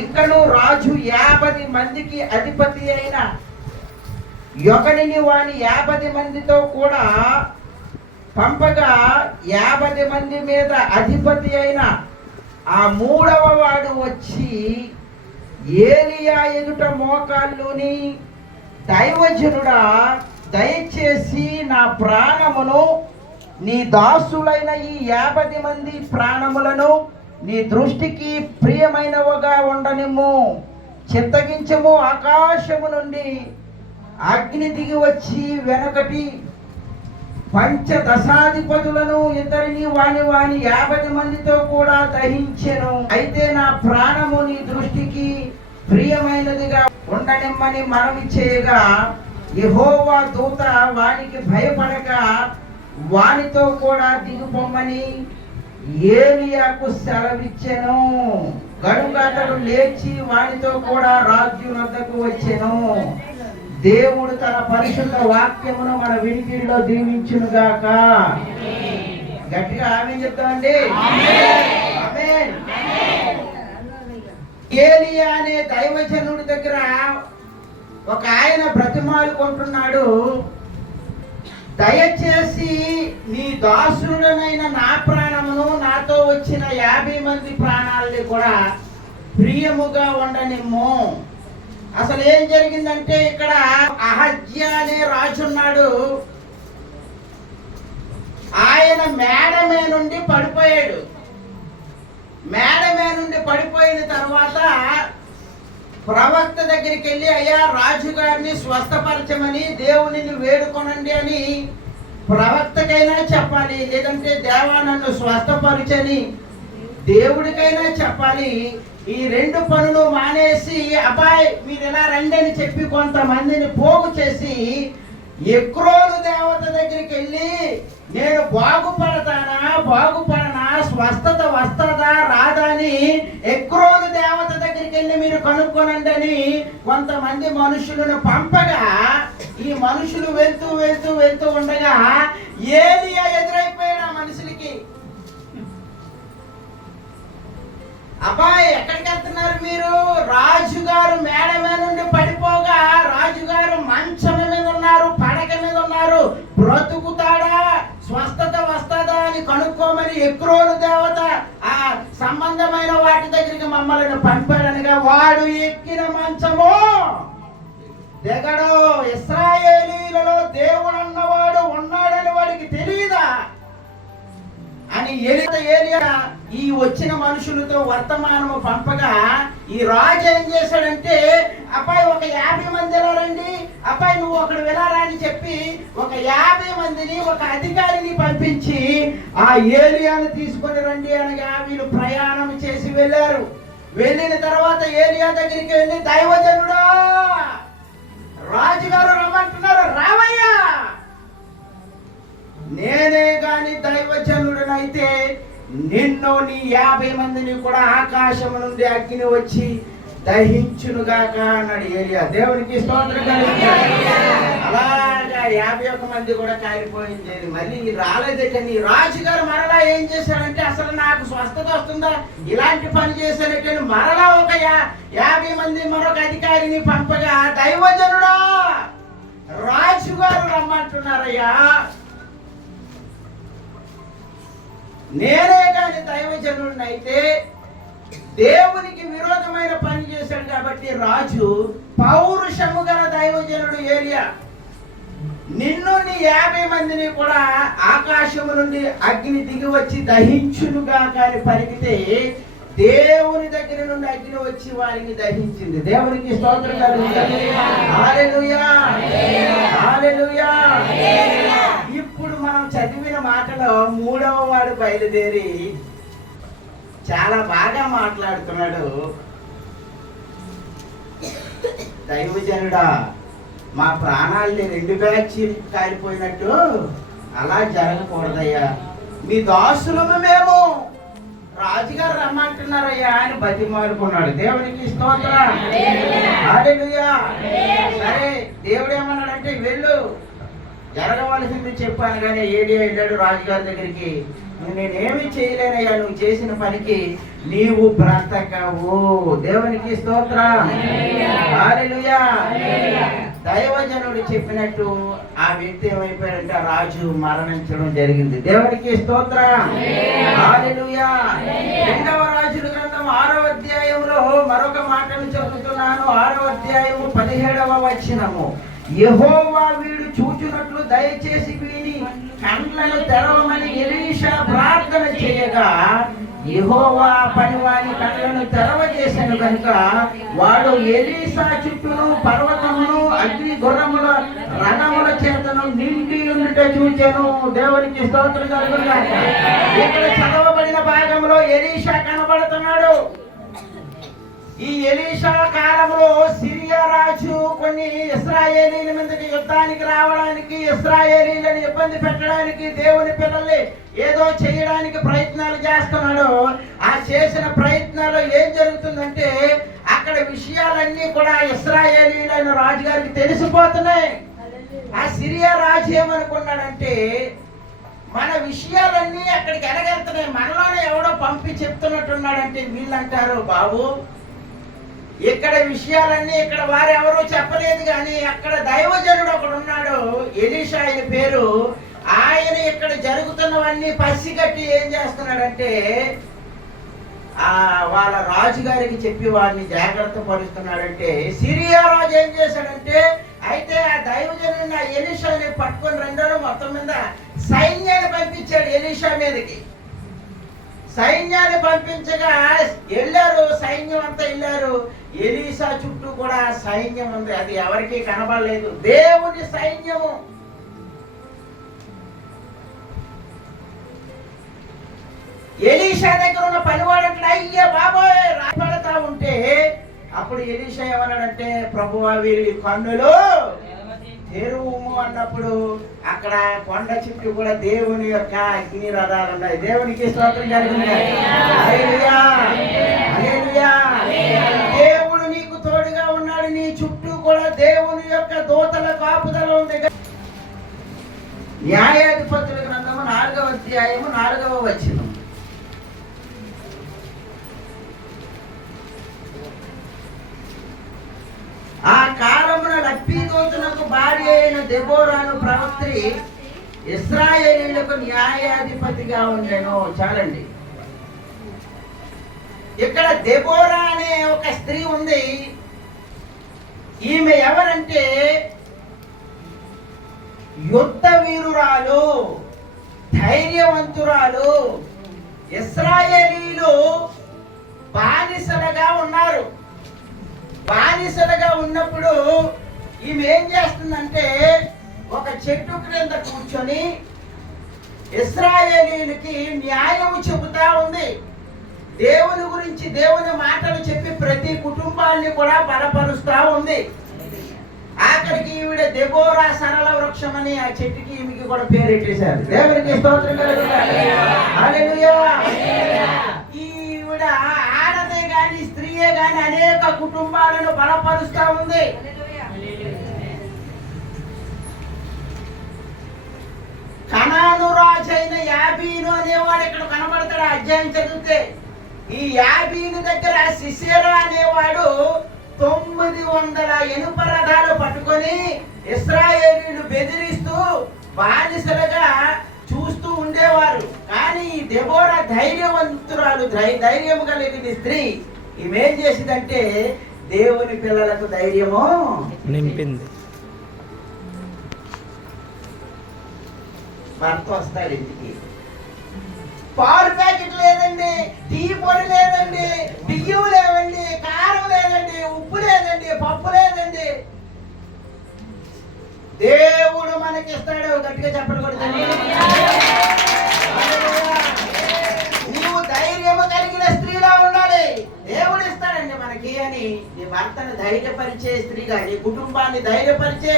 ఇంకను రాజు 50 మందికి అధిపతి అయిన ఒకనిని వాని 50 మందితో కూడా పంపగా 50 మంది మీద అధిపతి అయిన ఆ మూడవ వాడు వచ్చి ఏలియా ఎదుట మోకాళ్ళుని, దైవజనుడా, దయచేసి నా ప్రాణమును నీ దాసులైన ఈ 50 మంది ప్రాణములను నీ దృష్టికి ప్రియమైనవిగా ఉండనిమ్ము, చిత్తగించము. ఆకాశము నుండి అగ్ని దిగి వచ్చి వెనకటి పంచదశాధిపతులను ఇద్దరిని వాని 50 మందితో కూడా దహించెను. అయితే నా ప్రాణము నీ దృష్టికి ప్రియమైనదిగా ఉండనిమ్మని మనవి చేయగా యెహోవా దూత వానికి భయపడక వానితో కూడా దిగిపోమ్మని ఏలియాకు సెలవిచ్చెను. గనుక అతడు లేచి వానితో కూడా రాజు వద్దకు వచ్చెను. దేవుడు తన పరిశుద్ధ వాక్యమును మన వినికిడిలో దీవించును గాక. గట్టిగా ఆమేన్ చెప్తామండి. ఆమేన్. ఏలియా అనే దైవజనుడి దగ్గర ఒక ఆయన బ్రతిమాలుకుంటున్నాడు, దయచేసి నీ దాసుడనైన నా ప్రాణమును నాతో వచ్చిన 50 మంది ప్రాణాలని కూడా ప్రియముగా ఉండనిమ్ము. అసలు ఏం జరిగిందంటే ఇక్కడ అహజ్యా అనే రాజున్నాడు. ఆయన మేడమే నుండి పడిపోయాడు. మేడమే నుండి పడిపోయిన తర్వాత ప్రవక్త దగ్గరికి వెళ్ళి, అయ్యా రాజుగారిని స్వస్థపరచమని దేవునిని వేడుకొనండి అని ప్రవక్తకైనా చెప్పాలి, లేదంటే దేవా నన్ను స్వస్థపరచని దేవుడికైనా చెప్పాలి. ఈ 2 పనులు మానేసి అబ్బాయి మీరు ఇలా రండి అని చెప్పి కొంతమందిని పోగు చేసి ఎక్రోను దేవత దగ్గరికి వెళ్ళి, నేను బాగుపడనా, స్వస్థత వస్తదా రాదా అని ఎక్రోను దేవత దగ్గరికి వెళ్ళి మీరు కనుక్కోనండి అని కొంతమంది మనుషులను పంపగా ఈ మనుషులు వెళ్తూ ఉండగా ఏలియా ఎదురైపోయాడు ఆ మనుషులకి. అబ్బాయి ఎక్కడికి వెళ్తున్నారు మీరు? రాజుగారు మేడమే నుండి పడిపోగా రాజుగారు మంచం మీద ఉన్నారు, పడక మీద ఉన్నారు, బ్రతుకుతాడా స్వస్థత వస్తదా అని కనుక్కోమని ఎక్రోను దేవత ఆ సంబంధమైన వాటి దగ్గరికి మమ్మల్ని పంపాడనగా వాడు ఎక్కిన మంచము దిగడు. ఇశ్రాయేలీలలో దేవుడు అన్నవాడు ఉన్నాడని వాడికి తెలియదా అని ఏలియా ఈ వచ్చిన మనుషులతో వర్తమానము పంపగా ఈ రాజు ఏం చేశాడంటే, అబ్బాయి ఒక 50 మంది ఎలా రండి, అబ్బాయి నువ్వు ఒకడు వెళ్ళారా అని చెప్పి ఒక 50 మందిని ఒక అధికారిని పంపించి ఆ ఏలియాను తీసుకొని రండి అనగా వీళ్ళు ప్రయాణం చేసి వెళ్ళారు. వెళ్ళిన తర్వాత ఏలియా దగ్గరికి వెళ్ళి, దైవజనుడా రాజుగారు రమ్మంటున్నారు, రావయ్యా. నేనే గాని దైవజనుడనైతే నిన్ను నీ 50 మందిని కూడా ఆకాశము నుండి అగ్ని వచ్చి దహించునుగాక అన్నాడు ఏలియా. దేవునికి స్తోత్రం కలుగుగాక. అలాగా 51 మంది కూడా కాలిపోయింది. మళ్ళీ రాలేదేటని రాజుగారు మరలా ఏం చేశాడంటే, అసలు నాకు స్వస్థత వస్తుందా ఇలాంటి పని చేశాడని మరలా ఒక 50 మంది మరొక అధికారిని పంపగా, దైవజనుడా రాజుగారు రమ్మంటున్నారయ్యా, నేనే కాని దైవజనుడిని అయితే దేవునికి విరోధమైన పని చేశాడు కాబట్టి రాజు పౌరుషము గల దైవజనుడు ఏలియా నిన్ను నీ 50 మందిని కూడా ఆకాశము నుండి అగ్ని దిగి వచ్చి దహించునుగా కానీ పలికితే దేవుని దగ్గర నుండి అగ్ని వచ్చి వారిని దహించింది. దేవునికి స్తోత్రం కలుగుతుంది. హల్లెలూయా, హల్లెలూయా. ఇప్పుడు మనం చదివిన మాటలో 3వ వాడు బయలుదేరి చాలా బాగా మాట్లాడుతున్నాడు. దైవజనుడా మా ప్రాణాలని 2 బ్యాచ్ కాలిపోయినట్టు అలా జరగకూడదయ్యా, మీ దాసులము మేము, రాజుగారు రమ్మంటున్నారయ్యా అని బతిమాలుకున్నాడు. దేవునికి స్తోత్రం, హల్లెలూయా. సరే దేవుడు ఏమన్నాడంటే, వెళ్ళు జరగవలసింది చెప్పాను కానీ ఏలియా వెళ్ళాడు రాజుగారి దగ్గరికి. నేనేమి చేయలేనయ్యా, నువ్వు చేసిన పనికి నీవు బ్రతకవు. దేవునికి స్తోత్రం. హల్లెలూయా. దైవజనుడు చెప్పినట్టు ఆ వ్యక్తి ఏమైపోయాడంటే రాజు మరణించడం జరిగింది. దేవునికి స్తోత్రం. హల్లెలూయా. 2వ రాజుల గ్రంథం 6వ అధ్యాయంలో మరొక మాటను చదువుతున్నాను. 6వ అధ్యాయము 17వ వచనము. యెహోవా వీడు చూచునట్లు దయచేసి వీని కండ్లను తెరవమని ఎలీషా ప్రార్థన చేయగా యెహోవా పనివాని కళ్ళను తెరవజేశాను కనుక వాడు ఎలీషా చుట్టూను పర్వతమును అగ్ని గుర్రముల రథముల చేతను నిండి ఉండుట చూచెను. దేవునికి స్తోత్రం కలుగును గాక. ఇక్కడ చదవబడిన భాగంలో ఎలీషా కనబడుతున్నాడు. ఈ ఎలీషా కాలంలో సిరియా రాజు కొన్ని ఇశ్రాయేలీల మీదకి యుద్ధానికి రావడానికి, ఇశ్రాయేలీలను ఇబ్బంది పెట్టడానికి, దేవుని పిల్లల్ని ఏదో చేయడానికి ప్రయత్నాలు చేస్తున్నాడు. ఆ చేసిన ప్రయత్నాలు ఏం జరుగుతుందంటే అక్కడ విషయాలన్నీ కూడా ఇశ్రాయేలీలైన రాజుగారికి తెలిసిపోతున్నాయి. ఆ సిరియా రాజు ఏమనుకున్నాడంటే మన విషయాలన్నీ అక్కడికి ఎలాగెళ్తున్నాయి, మనలోనే ఎవడో పంపి చెప్తున్నట్టున్నాడంటే వీళ్ళంటారు, బాబు ఇక్కడ విషయాలన్నీ ఇక్కడ వారెవరూ చెప్పలేదు, కానీ అక్కడ దైవజనుడు ఒకడు ఉన్నాడు, ఎలీషా ఆయన పేరు. ఆయన ఇక్కడ జరుగుతున్నవన్నీ పసిగట్టి ఏం చేస్తున్నాడంటే వాళ్ళ రాజుగారికి చెప్పి వారిని జాగ్రత్త పరుస్తున్నాడంటే సిరియా రాజు ఏం చేశాడంటే అయితే ఆ దైవజనుడిని ఆ ఎలీషాని పట్టుకొని రెండో మొత్తం మీద సైన్యాన్ని పంపించాడు ఎలీషా మీదకి. సైన్యాన్ని పంపించగా వెళ్ళారు, సైన్యం అంతా వెళ్ళారు. ఎలీషా చుట్టూ కూడా సైన్యం ఉంది, అది ఎవరికి కనబడలేదు. దేవుని సైన్యము. ఎలీషా దగ్గర ఉన్న పనివాడంటే అయ్యా బాబోయ్ రాబడతా ఉంటే అప్పుడు ఎలీషా ఏమన్నాడంటే ప్రభువా వీరి కన్నులు తెరువుము అన్నప్పుడు అక్కడ కొండ చుట్టూ కూడా దేవుని యొక్క అగ్ని రథాలు ఉన్నాయి. దేవునికి స్తోత్రం కలుగును గాక. హల్లెలూయా. హల్లెలూయా. దేవుడు నీకు తోడుగా ఉన్నాడు, నీ చుట్టూ కూడా దేవుని యొక్క దూతల కాపుదల ఉంది. న్యాయాధిపతుల గ్రంథము 4వ అధ్యాయము 4వ వచనం. ఆ కాలమున లప్పీదోతునకు భార్య అయిన దెబోరాను ప్రవక్త్రి ఇశ్రాయేలీయులకు న్యాయాధిపతిగా ఉండెను. చాలండి. ఇక్కడ దెబోరా అనే ఒక స్త్రీ ఉంది. ఈమె ఎవరంటే యుద్ధ వీరురాలు, ధైర్యవంతురాలు. ఇశ్రాయేలీయులు బానిసలుగా ఉన్నారు. బానిసలుగా ఉన్నప్పుడు ఈమె ఏం చేస్తుందంటే ఒక చెట్టు క్రింద కూర్చొని ఇశ్రాయేలీయులకి న్యాయం చెబుతా ఉంది. దేవుని గురించి దేవుని మాటలు చెప్పి ప్రతి కుటుంబాన్ని కూడా బలపరుస్తా ఉంది. ఆఖరికి ఈవిడ దెబోరా సరళ వృక్షం అని ఆ చెట్టుకి ఈమెకి కూడా పేరెట్టేశారు. దేవునికి స్తోత్రం కలుగును గాక. హల్లెలూయా. ఈవిడ ఆడదే గాని స్త్రీయే గాని అనేక కుటుంబాలను బలపరుస్తా ఉంది. కనాను రాజైన యాబీను అనేవాడు ఇక్కడ కనబడతాడు అధ్యాయం చదివితే. ఈ యాబీను దగ్గర సిసెరా అనేవాడు 900 ఇనుప రథాలు పట్టుకొని ఇశ్రాయేలీయులు బెదిరిస్తూ బానిసలుగా చూస్తూ ఉండేవారు. కానీ దెబోరా ధైర్యవంతురాలు, ధైర్యం కలిగిన స్త్రీ. ఈమెం చేసిందంటే దేవుని పిల్లలకు ధైర్యము నింపింది. భర్త వస్తాడు ఇంటికి, పాలు ప్యాకెట్ లేదండి, టీ పొడి లేదండి, బియ్యం లేవండి, కారం లేదండి, ఉప్పు లేదండి, పప్పు లేదండి. దేవుడు మనకిస్తాడు. గట్టిగా చెప్పకూడదు. నీవు ధైర్యము కలిగిన స్త్రీలా ఉండాలి. దేవుడు ఇస్తాడండి మనకి అని నీ భర్తను ధైర్యపరిచే స్త్రీగా, నీ కుటుంబాన్ని ధైర్యపరిచే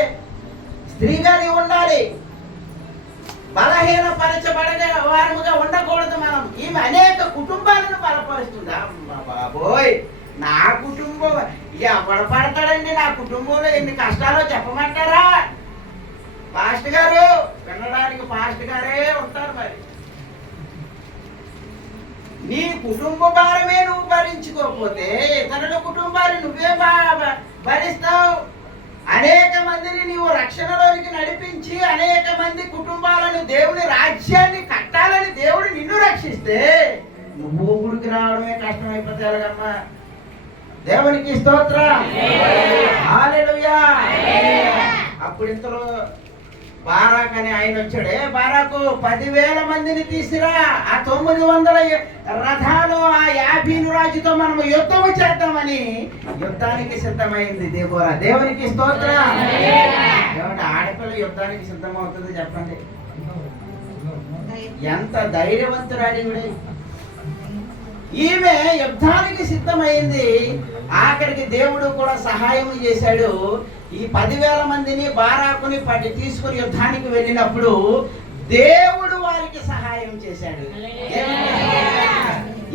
స్త్రీగా నీవు ఉండాలి. బలహీనపరచబడగా వారముగా ఉండకూడదు మనం. ఈమె అనేక కుటుంబాలను బలపరుస్తుందా. బాబోయ్ నా కుటుంబం ఎవడ పడతాడండి, నా కుటుంబంలో ఎన్ని కష్టాలో చెప్పమంటారా. పాస్టర్ గారు వినడానికి పాస్టర్ గారే ఉంటారు. మరి నీ కుటుంబ భారమే నువ్వు భరించుకోకపోతే ఇతరుల కుటుంబాలు నువ్వే భరిస్తావు. అనేక మందిని నీవు రక్షణలోనికి నడిపించి అనేక మంది కుటుంబాలను దేవుని రాజ్యాన్ని కట్టాలని దేవుడు నిన్ను రక్షిస్తే నువ్వు ఊరికి రావడమే కష్టమైపోతే ఎలాగమ్మా? దేవునికి స్తోత్రం. హల్లెలూయా. అప్పుడు ఇంతలో బారాక్ అని ఆయన వచ్చాడే, బారాకు 10,000 మందిని తీసిరా, ఆ 900 రథాలు ఆ యాబీను రాజుతో మనము యుద్ధము చేద్దామని యుద్ధానికి సిద్ధమైంది దేవోరా. దేవునికి స్తోత్రం. ఏమంటే ఆడపిల్ల యుద్ధానికి సిద్ధమవుతుంది చెప్పండి? ఎంత ధైర్యవంతురాలి ఈమె. యుద్ధానికి సిద్ధమైంది. ఆఖరికి దేవుడు కూడా సహాయం చేశాడు. ఈ 10,000 మందిని బారాకుని తీసుకుని యుద్ధానికి వెళ్ళినప్పుడు దేవుడు వారికి సహాయం చేశాడు.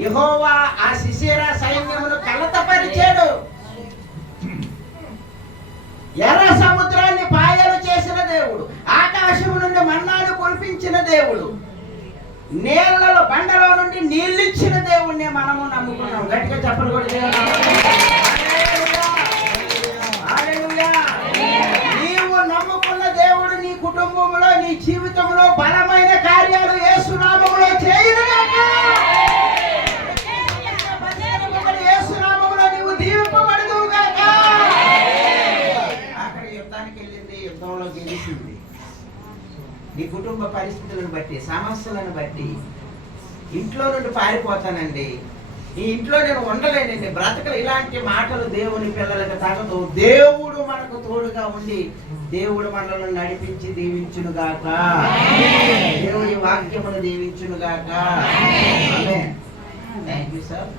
యెహోవా ఆ సిసెరా సైన్యమును కలతపరిచాడు. ఎర్ర సముద్రాన్ని పాయలు చేసిన దేవుడు, ఆకాశము నుండి మన్నాను కురిపించిన దేవుడు, నీళ్ళలో బండలో నుండి నీళ్ళిచ్చిన దేవుణ్ణి మనము నమ్ముకున్నాం. గట్టిగా చెప్పలు కూడా నీవు నమ్ముకున్న దేవుడు నీ కుటుంబంలో నీ జీవితంలో బలమైన కార్యాలు యేసు నామములో చేయునుగాక. యేసు నామములో నీవు దీవింపబడుదువుగాక. అక్కడ యుద్ధానికి వెళ్ళింది, యుద్ధంలో గెలిచింది. నీ కుటుంబ పరిస్థితులను బట్టి, సమస్యలను బట్టి ఇంట్లో నుండి పారిపోతానండి, ఈ ఇంట్లో నేను ఉండలేనండి, బ్రతకలు, ఇలాంటి మాటలు దేవుని పిల్లలకు తగదు. దేవుడు మనకు తోడుగా ఉండి దేవుడు మనల్ని నడిపించి దీవించునుగాక. దేవుడి వాక్యమును దీవించునుగాక. ఆమేన్. Thank you sir.